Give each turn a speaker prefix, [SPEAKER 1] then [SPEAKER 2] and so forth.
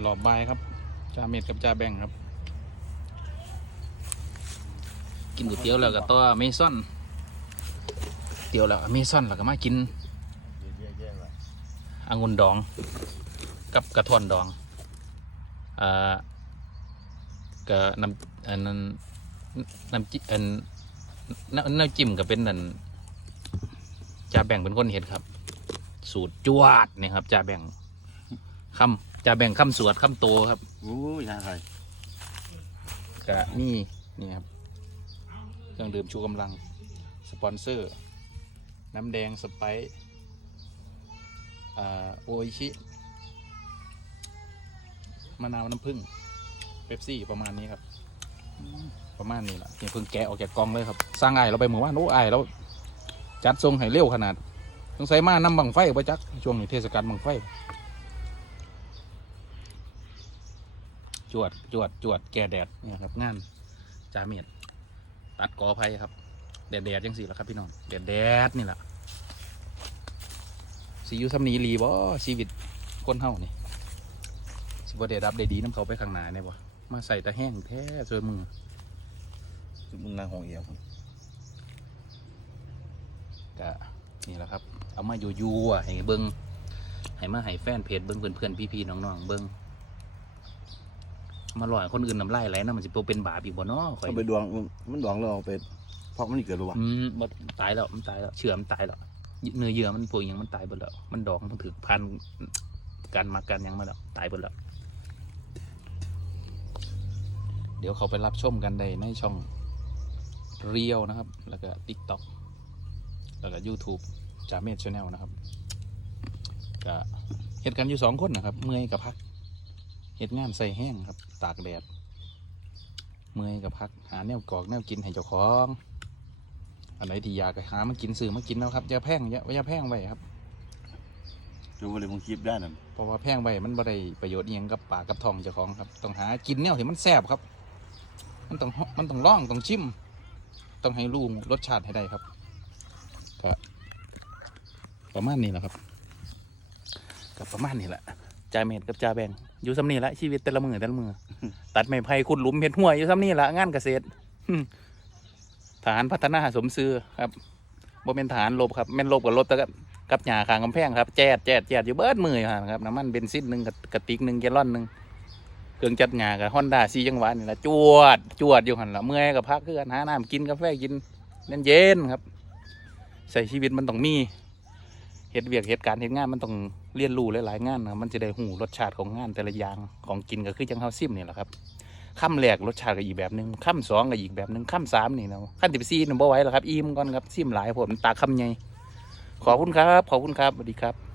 [SPEAKER 1] หลอบใบครับจ่าเม็ดกับจ่าแบ่งครับ กินก๋วยเตี๋ยวแล้วก็ตัวเมซอนเตี๋ยวแล้วเมซอนแล้วก็มากินองุ่นดอง กับกระท้อนดองอ่าก็น้ำอันนั้นน้ำจิอันน้ำน้ำจิ้มก็เป็นนั่นจาแบ่งเป็นคนเห็ดครับ สูตรจวดนี่ครับจ่าแบ่งคำ จาแบ่งคำสวดคำโตครับ
[SPEAKER 2] อู้ยน่าใคร
[SPEAKER 1] กะนี่นี่ครับเครื่องดื่มชูกำลัง สปอนเซอร์ น้ำแดงสไปซ์อ่าโออิชิ มะนาวน้ำผึ้งเป๊ปซี่ประมาณนี้ครับ ประมาณนี้แหละเนี่ยเพิ่งแกะออกจากกล่องเลยครับ สร้างไอ้เราไปเหมือนว่าโอ้ไอ้เราจัดทรงให้เร็วขนาดสงสัยมานำบังไฟไปจัก ช่วงนี้เทศกาลบังไฟ จวดจวดจวดแก่แดดเนี่ยครับงานจาเมียดตัดกอไผ่ครับ แดดแดดยังสี่ละครับพี่น้องแดดแดดนี่แหละสีอยู่ซ้ำนี้รีบ่ชีวิตคนเฮานี่สิบ่ได้รับได้ดีน้ำเขาไปข้างหน้าเนี่ยบ่มาใส่ตะแห้งแท้สวยมือ
[SPEAKER 2] มึงนางของเอียว
[SPEAKER 1] ก็นี่แหละครับ เอามาอยู่ยูอะให้เบิ้งให้มาให้แฟนเพจเบิ้งเพื่อนๆพี่ๆน้องๆเบิ้ง มาลอยคนอื่นน้ำลายไหลนะมันสิบ่เป็นบาปอีกบ่เนาะข่อย
[SPEAKER 2] เอาไปดวงมันดวงเราเอาไปพอกมันนี่เกิดหรือวะ
[SPEAKER 1] อืมมันตายแล้วมันตายแล้วเชื่อมันตายแล้วเนื้อเยื่อมันพวกอหยังมันตายหมดแล้ว มันดอกมันถือพันการมากันหยังมาแล้วตายหมดแล้วเดี๋ยวเขาไปรับชมกันได้ในช่องเรียวนะครับ แล้วก็ TikTok แล้วก็ YouTube จาเมดชาแนลนะครับก็เหตุการณ์อยู่สองคนนะครับ เมื่อยกับพัก เหตุงานใส่แห้งครับ ตากแดด เมื่อยกับพัก หาแนวกรอกแนวกินให้เจ้าของ อันไหนที่อยากก็หามากินซื้อมากินแล้วครับอย่าแพงอย่าอย่าแพงไว้ครับ
[SPEAKER 2] ดูว่าเลยมึงคลิปได้นั่น
[SPEAKER 1] เพราะว่าแพงไว้มันบ่ได้ประโยชน์อิหยังกับปากกับท้องเจ้าของครับ ต้องหากินแนวที่มันแซ่บครับ มันต้องมันต้องลองต้องชิม ต้องให้รู้รสชาติให้ได้ครับก็ประมาณนี้แหละครับ กับประมาณนี้แหละจ่าเมดกับจ่าแบง อยู่สำนีละชีวิตแต่ละมือแต่ละมือตัดไม้ไผ่ขุดหลุมเห็ดหัวอยู่สำนีละงานเกษตรฐานพัฒนาสมซื้อครับบ่เป็นฐานลบครับแม่นลบกับรถแต่กับกับหญ้าขางกำแพงครับแจ๊ดแจ๊ดแจ๊ดอยู่เบิดมืออยู่หั่นครับน้ำมันเบนซินหนึ่งกับกระติกหนึ่งแกลลอนหนึ่งเครื่องจัดหญ้ากับฮอนด้าซีจังหวะนี่ละจวด จวดอยู่หันละเมื่อยกับพักคือกันหาน้ำกินกาแฟกินเย็นๆครับ ใส่ชีวิตมันต้องมี เฮ็ดเวียกเฮ็ดการเฮ็ดงานมันต้องเรียนรู้หลายๆงานนะมันจะได้หูรสชาติของงานแต่ละอย่างของกินก็คือจังเฮาซิมนี่แหละครับข้ามแรกรสชาติก็อีกแบบหนึ่งข้ามสองก็อีกแบบหนึ่งข้ามสามนี่เนาะขั้นที่สี่นี่บ่ไหวแล้วครับอิ่มก่อนครับซิมหลายผมตาคำใหญ่ขอบคุณครับขอบคุณครับสวัสดีครับ